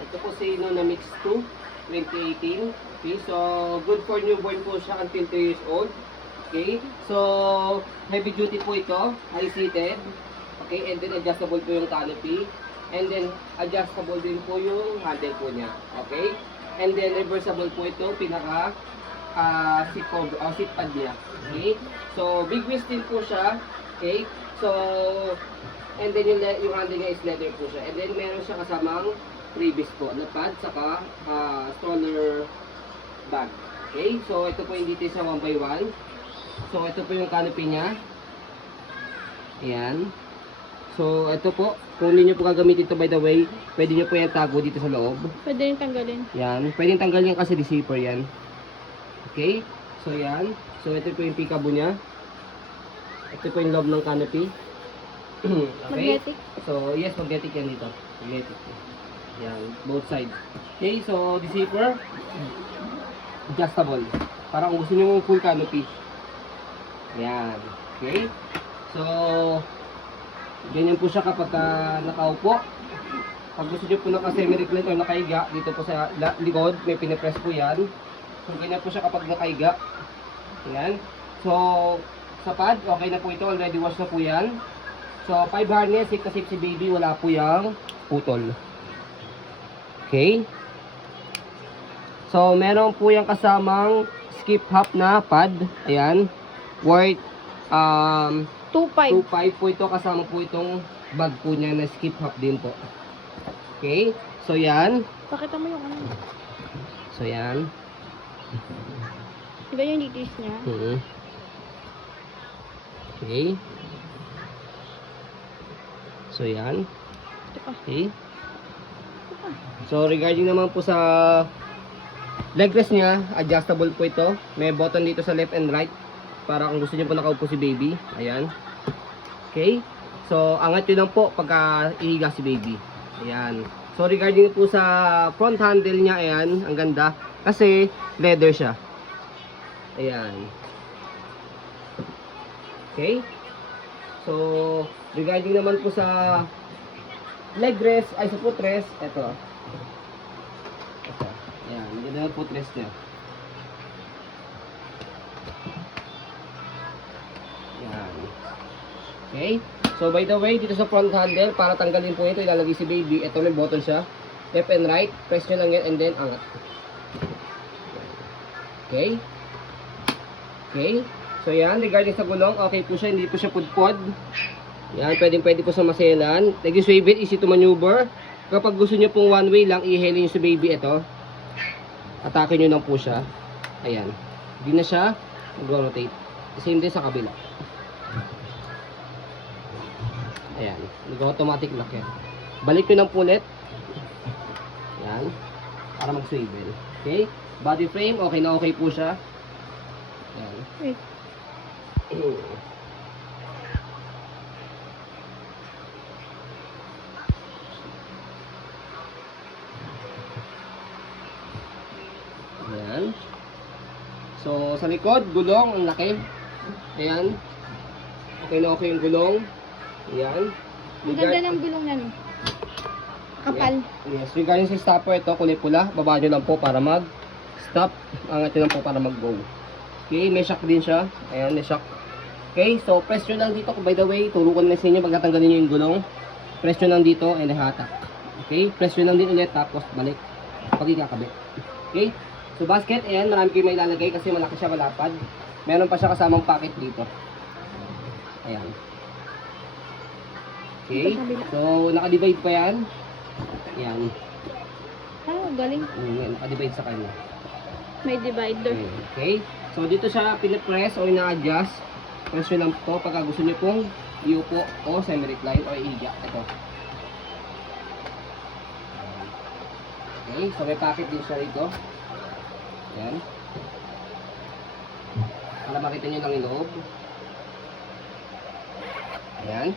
Ito po si Nona Mix 2, 2018. Okay, so good for newborn po siya until 2 years old. Okay, so heavy duty po ito, high seated. Okay, and then adjustable po yung canopy. And then adjustable din po yung handle po niya. Okay, and then reversible po ito, pinaka seat pad niya. Okay, so big wheels din po siya. Okay, so and then yung handle niya is leather po siya. And then meron siya kasamang freebies po, na pad, saka stroller bag. Okay, so ito po yung details sa 1x1. So ito po yung canopy niya. Ayan. So ito po, kung hindi nyo po gagamitin ito, by the way, pwede nyo po yung tago dito sa loob. Pwede rin tanggalin. Yan, pwede tanggalin kasi di zipper yan. Okay, so yan. So ito po yung peekaboo niya. Ito po yung loob ng canopy. Okay. Magnetic. So yes, magnetic yan dito. Magnetic. Yan, both sides. Okay, so the zipper, adjustable. Para kung gusto nyo full canopy. Yan. Okay. So, ganyan po siya kapag nakaupo. Pag gusto nyo po naka-semi-recline or nakahiga, dito po sa likod, may pinipress po yan. So, ganyan po siya kapag nakahiga. Yan. So, sa pad, okay na po ito. Already wash na po yan. So, 5 harness, safe na safe si baby. Wala po yung putol. Okay. So, meron po yung kasamang skip hop na pad. Ayan. Worth 2.5. 2.5 po ito. Kasama po itong bag po niya na skip hop din po. Okay. So, yan. Pakita mo yung ano. So, yan. Diba yung details niya? Okay. So, yan. Ito pa. Okay. So, regarding naman po sa leg rest niya, adjustable po ito. May button dito sa left and right para kung gusto niyo po nakaupo si baby. Ayan. Okay. So, angat yun lang po pagka ihiga si baby. Ayan. So, regarding po sa front handle niya, ayan, ang ganda. Kasi, leather siya. Ayan. Okay. So, regarding naman po sa leg rest, ay sa footrest, ito. Ayan, ganda yung footrest niya. Ayan. Okay. So, by the way, dito sa front handle, para tanggalin po ito, ilalagay si baby. Ito may button siya. Left and right. Press nyo lang yan and then angat. Okay. Okay. So, yan. Regarding sa gulong, okay po siya. Hindi po siya pudpod. Yan. Pwede po sa maselan. Naging swivel, easy to maneuver. Kapag gusto nyo pong one way lang, i-helin nyo si baby ito. Atake nyo lang po siya. Ayan. Hindi na siya mag-rotate. Same din sa kabila. Ayan. Nag-automatic lock yan. Balik nyo lang po ulit. Ayan. Para mag-swivel. Okay. Body frame, okay na okay po siya. Ayan. Wait. Ayan. So, sa likod, gulong, ang laki. Ayan. Okay na okay yung gulong. Ayan. Ang ganda ng gulong na no. Kapal. Yes. Regarding sa stopper, ito, kulay pula. Baba nyo lang po para mag-stop. Angat nyo lang po para mag-go. Okay, may shock din siya. Ayan, may shock. Okay, so press nyo lang dito. By the way, turukan na sa inyo pag natanggalin nyo yung gulong. Press nyo lang dito and hatak. Okay, press nyo lang din ulit tapos balik. Pag ikakabit. Okay, so basket, ayan, marami kayo may ilalagay kasi malaki siya, malapad. Meron pa siya kasamang pocket dito. Ayan. Okay, so naka-divide pa yan. Ayan. Galing. Naka-divide sa kanya. May divider. Okay. So, dito siya pinipress o ina-adjust. Press nyo lang po pagka gusto nyo pong iupo o semi-recline o ihiga. Ito. Okay. So, may pocket din siya rito. Ayan. Para makita nyo lang yung loob. Ayan.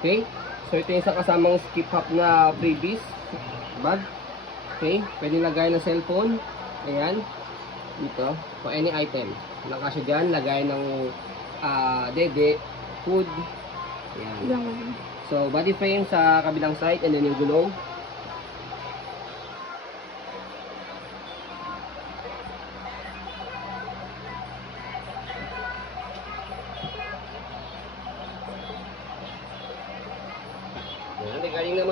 Okay. So, ito yung isang kasamang skip hop na freebies bag. Okay. Pwede lagay ng cellphone. Ayan. Dito. For any item. Nakasya dyan. Lagay ng dede, food. Ayan. So, body frame sa kabilang side and then yung gulong.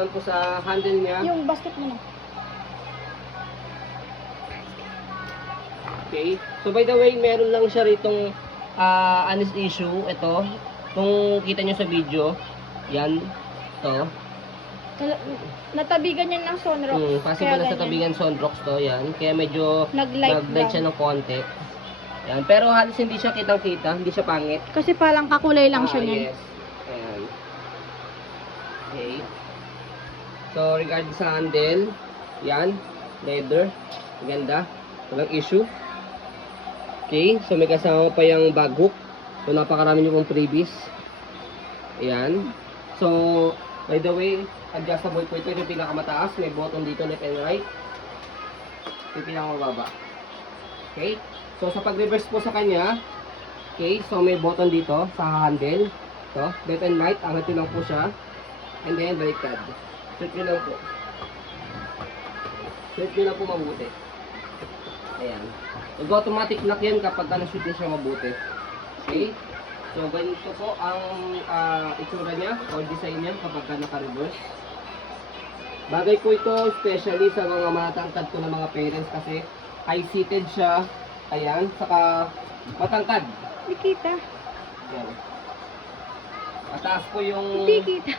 naman po sa handle niya. Yung basket mo na. Okay. So by the way, meron lang siya ritong honest issue. Ito. Kung kita nyo sa video. Yan. Ito. Natabigan yan ng sunrock. Possible na sa tabigan sunrocks to. Yan. Kaya medyo Nag-light nag-light siya ng konti. Yan. Pero halos hindi siya kitang-kita. Hindi siya pangit. Kasi parang kakulay lang siya niyan. Yes. Ayan. Okay. So, regarding sa handle, yan, leather, maganda, walang issue. Okay, so may kasama pa yung bag hook. So, napakarami nyo pong freebies. Ayan. So, by the way, adjustable po ito. Ito yung pinakamataas. May button dito, left and right. Ito yung pinakamababa. Okay. So, sa pag-reverse po sa kanya, okay, so may button dito sa handle. Ito, left and right. Angat nyo lang po siya. And then, baliktad. Set nyo lang po. Set nyo lang po mabuti. Ayan. Mag-automatic lock yan kapag na-shoot nyo siya mabuti. Okay? So, ganito po ang itsura niya or design niya kapag naka-reverse. Bagay po ito especially sa mga matangkad po ng mga parents kasi high-seated siya. Ayan. Saka matangkad. Hindi kita. Ayan. Mataas po yung Hindi kita.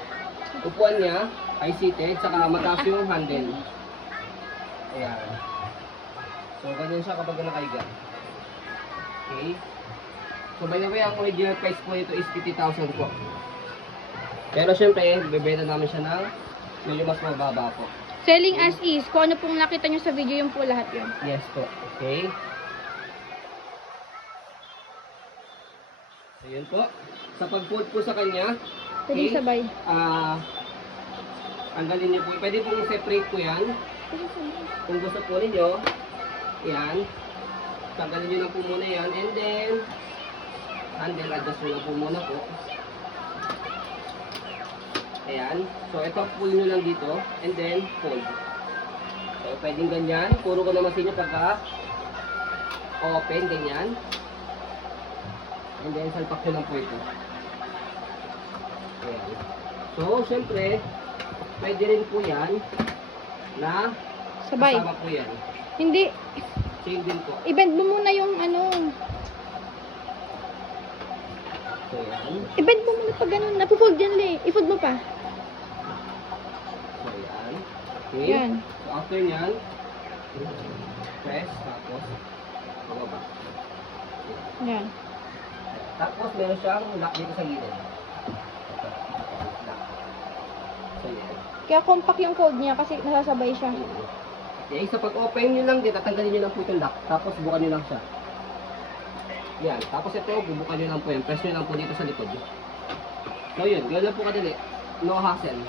upuan niya. High-seated. Saka mataas yung handle. Ayan. So, ganyan siya kapag nakahiga. Okay. So, by the way, ang original price po ito is 50,000 po. Pero syempre, bebenta namin siya ng medyo mas mababa po. Selling as is. Kung ano pong nakita nyo sa video, yung po lahat yun. Yes po. Okay. So, yun po. Sa pag-fold po sa kanya, Pwede okay, sabay. tanggalin niyo po. Pwede pong separate po yan. Pwede sabay. Kung gusto po ninyo, yan. Tanggalin nyo lang po muna yan. And then, handle adjust nyo lang po muna po. Ayan. So, ito, pull nyo lang dito. And then, fold. So, pwedeng ganyan. Puro ko naman sa inyo pagka open, ganyan. And then, salpak nyo lang po ito. Ayan. So, syempre, pwede rin po yan na Sabay. kasama po yan. Hindi. Same din po. I-bend mo muna yung ano. So, yan. I-bend mo muna pag ganun. Napufold yan, Le. I-fold mo pa. So, yan. Okay. Yan. So, after nyan, press, tapos, bababa. Yan. Tapos, meron siyang lock dito sa gilid. Lock. So, yan. Kaya compact yung fold niya kasi nasasabay siya. Okay, so pag-open nyo lang din, tatanggalin nyo lang po itong lock. Tapos, bukan nyo lang siya. Yan. Tapos ito, bubukan nyo lang po yan. Press nyo lang po dito sa likod. So, yun. Gano'n lang po kadali. No hassle.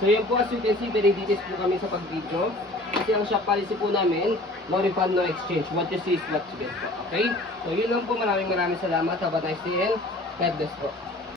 So, yun po, as you can see, very details po kami sa pag-video. Kasi ang shop policy po namin, no refund, no exchange. What you see is what you get po. Okay? So, yun lang po. Maraming salamat. Have a nice day and God bless po.